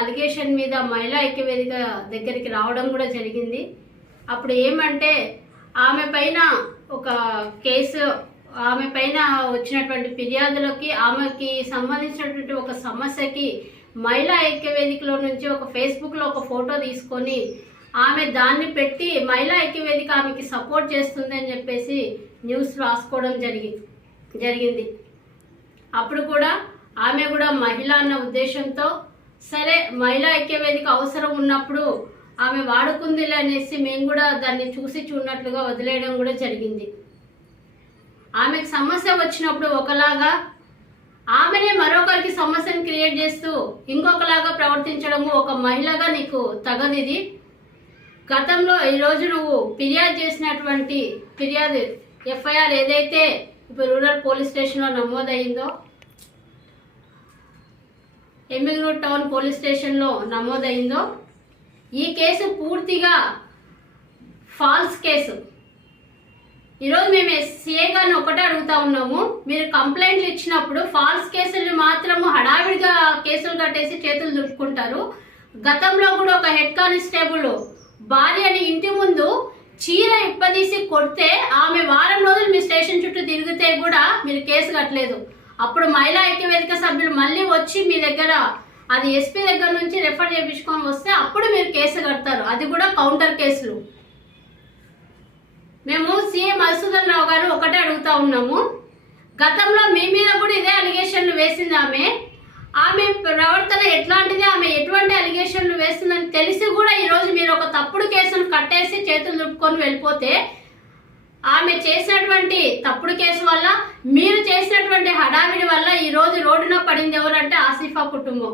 Allegation మీద మహిళా ఐక్యవేదిక దగ్గరికి రావడం కూడా జరిగింది. అప్పుడు ఏమంటే ఆమె పైన ఒక కేసు ఆమె పైన వచ్చినటువంటి ఫిర్యాదులకి ఆమెకి సంబంధించినటువంటి ఒక సమస్యకి మహిళా ఐక్యవేదికలో నుంచి ఒక ఫేస్బుక్లో ఒక ఫోటో తీసుకొని ఆమె దాన్ని పెట్టి మహిళా ఐక్యవేదిక ఆమెకి సపోర్ట్ చేస్తుంది అని చెప్పేసి న్యూస్ రాసుకోవడం జరిగి జరిగింది. అప్పుడు కూడా ఆమె కూడా మహిళ అన్న ఉద్దేశంతో సరే మహిళా ఐక్యవేదిక అవసరం ఉన్నప్పుడు ఆమె వాడుకుందిలే అనేసి మేము కూడా దాన్ని చూసి చూడనట్లుగా వదిలేయడం కూడా జరిగింది. ఆమెకు సమస్య వచ్చినప్పుడు ఒకలాగా ఆమెనే మరొకరికి సమస్యను క్రియేట్ చేస్తూ ఇంకొకలాగా ప్రవర్తించడము ఒక మహిళగా నీకు తగదిది గతంలో ఈరోజు నువ్వు ఫిర్యాదు చేసినటువంటి ఫిర్యాదు ఎఫ్ఐఆర్ ఏదైతే ఇప్పుడు రూరల్ పోలీస్ స్టేషన్లో నమోదైందో ఎమ్మిగనూరు టౌన్ పోలీస్ స్టేషన్లో నమోదైందో ఈ కేసు పూర్తిగా ఫాల్స్ కేసు. ఈరోజు మేము సిఏ గారిని ఒకటే అడుగుతా ఉన్నాము. మీరు కంప్లైంట్లు ఇచ్చినప్పుడు ఫాల్స్ కేసులు మాత్రము హడావిడిగా కేసులు కట్టేసి చేతులు దుడుకుంటారు గతంలో కూడా ఒక హెడ్ కానిస్టేబుల్ భార్యని ఇంటి ముందు చీర ఇప్పదీసి కొడితే ఆమె వారం రోజులు మీ స్టేషన్ చుట్టూ తిరిగితే కూడా మీరు కేసు కట్టలేదు. అప్పుడు మహిళా ఐక్యవేదిక సభ్యులు మళ్ళీ వచ్చి మీ దగ్గర అది ఎస్పీ దగ్గర నుంచి రెఫర్ చేయించుకొని వస్తే అప్పుడు మీరు కేసు కడతారు. అది కూడా కౌంటర్ కేసులు. సీఎం మధుసూదన్ రావు గారు ఒకటే అడుగుతా ఉన్నాము. గతంలో మీ మీద కూడా ఇదే అలిగేషన్లు వేసింది ఆమె. ఆమె ప్రవర్తన ఎట్లాంటిది? ఆమె ఎటువంటి అలిగేషన్లు వేస్తుందని తెలిసి కూడా ఈరోజు మీరు ఒక తప్పుడు కేసును కట్టేసి చేతులు దుప్పుకొని వెళ్ళిపోతే ఆమె చేసినటువంటి తప్పుడు కేసు వల్ల మీరు చేసినటువంటి హడావిడి వల్ల ఈ రోజు రోడ్డున పడింది ఎవరంటే ఆసిఫా కుటుంబం.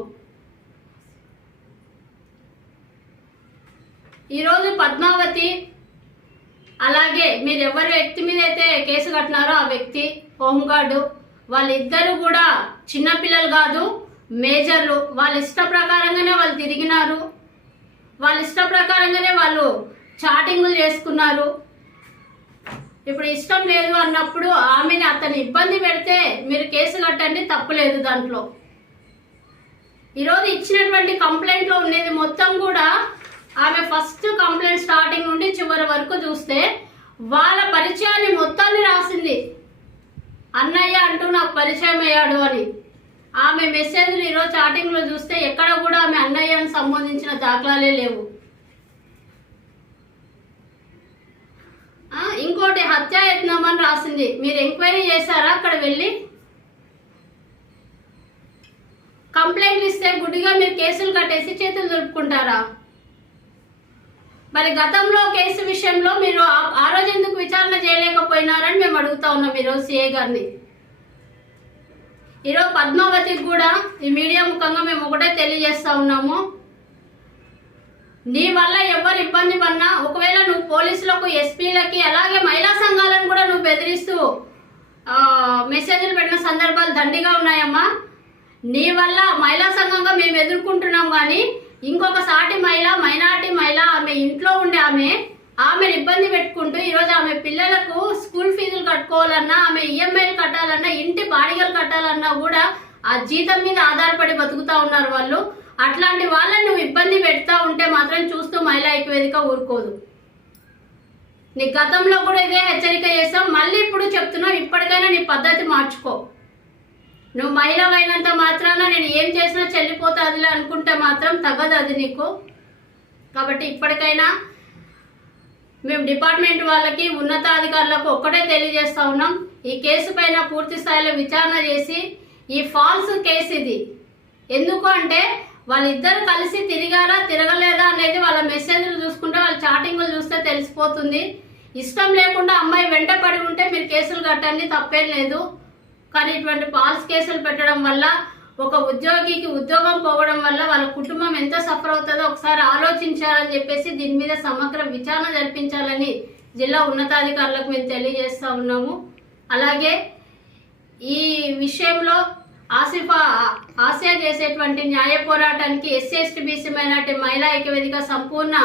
ఈరోజు పద్మావతి అలాగే మీరు ఎవరి వ్యక్తి మీద అయితే కేసు కట్టినారో ఆ వ్యక్తి హోంగార్డు వాళ్ళిద్దరూ కూడా చిన్నపిల్లలు కాదు మేజర్లు. వాళ్ళ ఇష్ట ప్రకారంగానే వాళ్ళు తిరిగినారు. వాళ్ళ ఇష్ట ప్రకారంగానే వాళ్ళు చాటింగ్లు చేసుకున్నారు. ఇప్పుడు ఇష్టం లేదు అన్నప్పుడు ఆమెని అతను ఇబ్బంది పెడితే మీరు కేసు కట్టండి తప్పులేదు దాంట్లో. ఈరోజు ఇచ్చినటువంటి కంప్లైంట్లో ఉండేది మొత్తం కూడా ఆమె ఫస్ట్ కంప్లైంట్ స్టార్ట్ వరకు చూస్తే వాళ్ళ పరిచయాన్ని మొత్తాన్ని రాసింది. అన్నయ్య అంటూ నాకు పరిచయం అయ్యాడు అని. ఆమె మెసేజ్లు ఈరోజు చాటింగ్లో చూస్తే ఎక్కడ కూడా ఆమె అన్నయ్యను సంబంధించిన దాఖలాలే లేవు. ఇంకోటి హత్యాయత్నం అని రాసింది. మీరు ఎంక్వైరీ చేశారా అక్కడ వెళ్ళి? కంప్లైంట్లు ఇస్తే గుడ్డిగా మీరు కేసులు కట్టేసి చేతులు దొరుపుకుంటారా మరి గతంలో కేసు విషయంలో మీరు ఆ- రోజు ఎందుకు విచారణ చేయలేకపోయినారని మేము అడుగుతా ఉన్నాం ఈరోజు సిఏ గారిని. ఈరోజు పద్మావతికి కూడా ఈ మీడియా ముఖంగా మేము ఒకటే తెలియజేస్తా ఉన్నాము. నీ వల్ల ఎవరు ఇబ్బంది పడినా ఒకవేళ నువ్వు పోలీసులకు ఎస్పీలకి అలాగే మహిళా సంఘాలను కూడా నువ్వు బెదిరిస్తూ మెసేజ్లు పెట్టిన సందర్భాలు దండిగా ఉన్నాయమ్మా. నీ వల్ల మహిళా సంఘంగా మేము ఎదుర్కొంటున్నాం కానీ ఇంకొక సాటి మహిళ మైనార్టీ మహిళ ఆమె ఇంట్లో ఉండే ఆమె ఆమెను ఇబ్బంది పెట్టుకుంటూ ఈరోజు ఆమె పిల్లలకు స్కూల్ ఫీజులు కట్టుకోవాలన్నా ఆమె ఈఎంఐలు కట్టాలన్నా ఇంటి బాడిగలు కట్టాలన్నా కూడా ఆ జీతం మీద ఆధారపడి బతుకుతా ఉన్నారు వాళ్ళు. అట్లాంటి వాళ్ళని నువ్వు ఇబ్బంది పెడతా ఉంటే మాత్రం చూస్తూ మహిళా ఐక్యవేదిక ఊరుకోదు. నీ గతంలో కూడా ఇదే హెచ్చరిక చేస్తాం మళ్ళీ ఇప్పుడు చెప్తున్నావు ఇప్పటికైనా నీ పద్ధతి మార్చుకో. నువ్వు మహిళ అయినంత మాత్రాన నేను ఏం చేసినా చెల్లిపోతాదిలే అనుకుంటే మాత్రం తగదు అది నీకు. కాబట్టి ఇప్పటికైనా మేము డిపార్ట్మెంట్ వాళ్ళకి ఉన్నతాధికారులకు ఒక్కటే తెలియజేస్తా ఉన్నాం. ఈ కేసు పైన పూర్తి స్థాయిలో విచారణ చేసి ఈ ఫాల్స్ కేసు ఇది. ఎందుకు అంటే వాళ్ళిద్దరు కలిసి తిరిగారా తిరగలేదా అనేది వాళ్ళ మెసేజ్లు చూసుకుంటే వాళ్ళ చాటింగ్లు చూస్తే తెలిసిపోతుంది. ఇష్టం లేకుండా అమ్మాయి వెంట పడి ఉంటే మీరు కేసులు కట్టండి తప్పేం లేదు. కానీ ఇటువంటి ఫాల్స్ కేసులు పెట్టడం వల్ల ఒక ఉద్యోగికి ఉద్యోగం పోవడం వల్ల వాళ్ళ కుటుంబం ఎంత సఫర్ అవుతుందో ఒకసారి ఆలోచించాలని చెప్పేసి దీని మీద సమగ్ర విచారణ జరిపించాలని జిల్లా ఉన్నతాధికారులకు మేము తెలియజేస్తూ ఉన్నాము. అలాగే ఈ విషయంలో ఆసిఫా ఆసియా చేసేటువంటి న్యాయ పోరాటానికి ఎస్సీ ఎస్టీ బీసీ మైనార్టీ మహిళా ఐక్యవేదిక సంపూర్ణ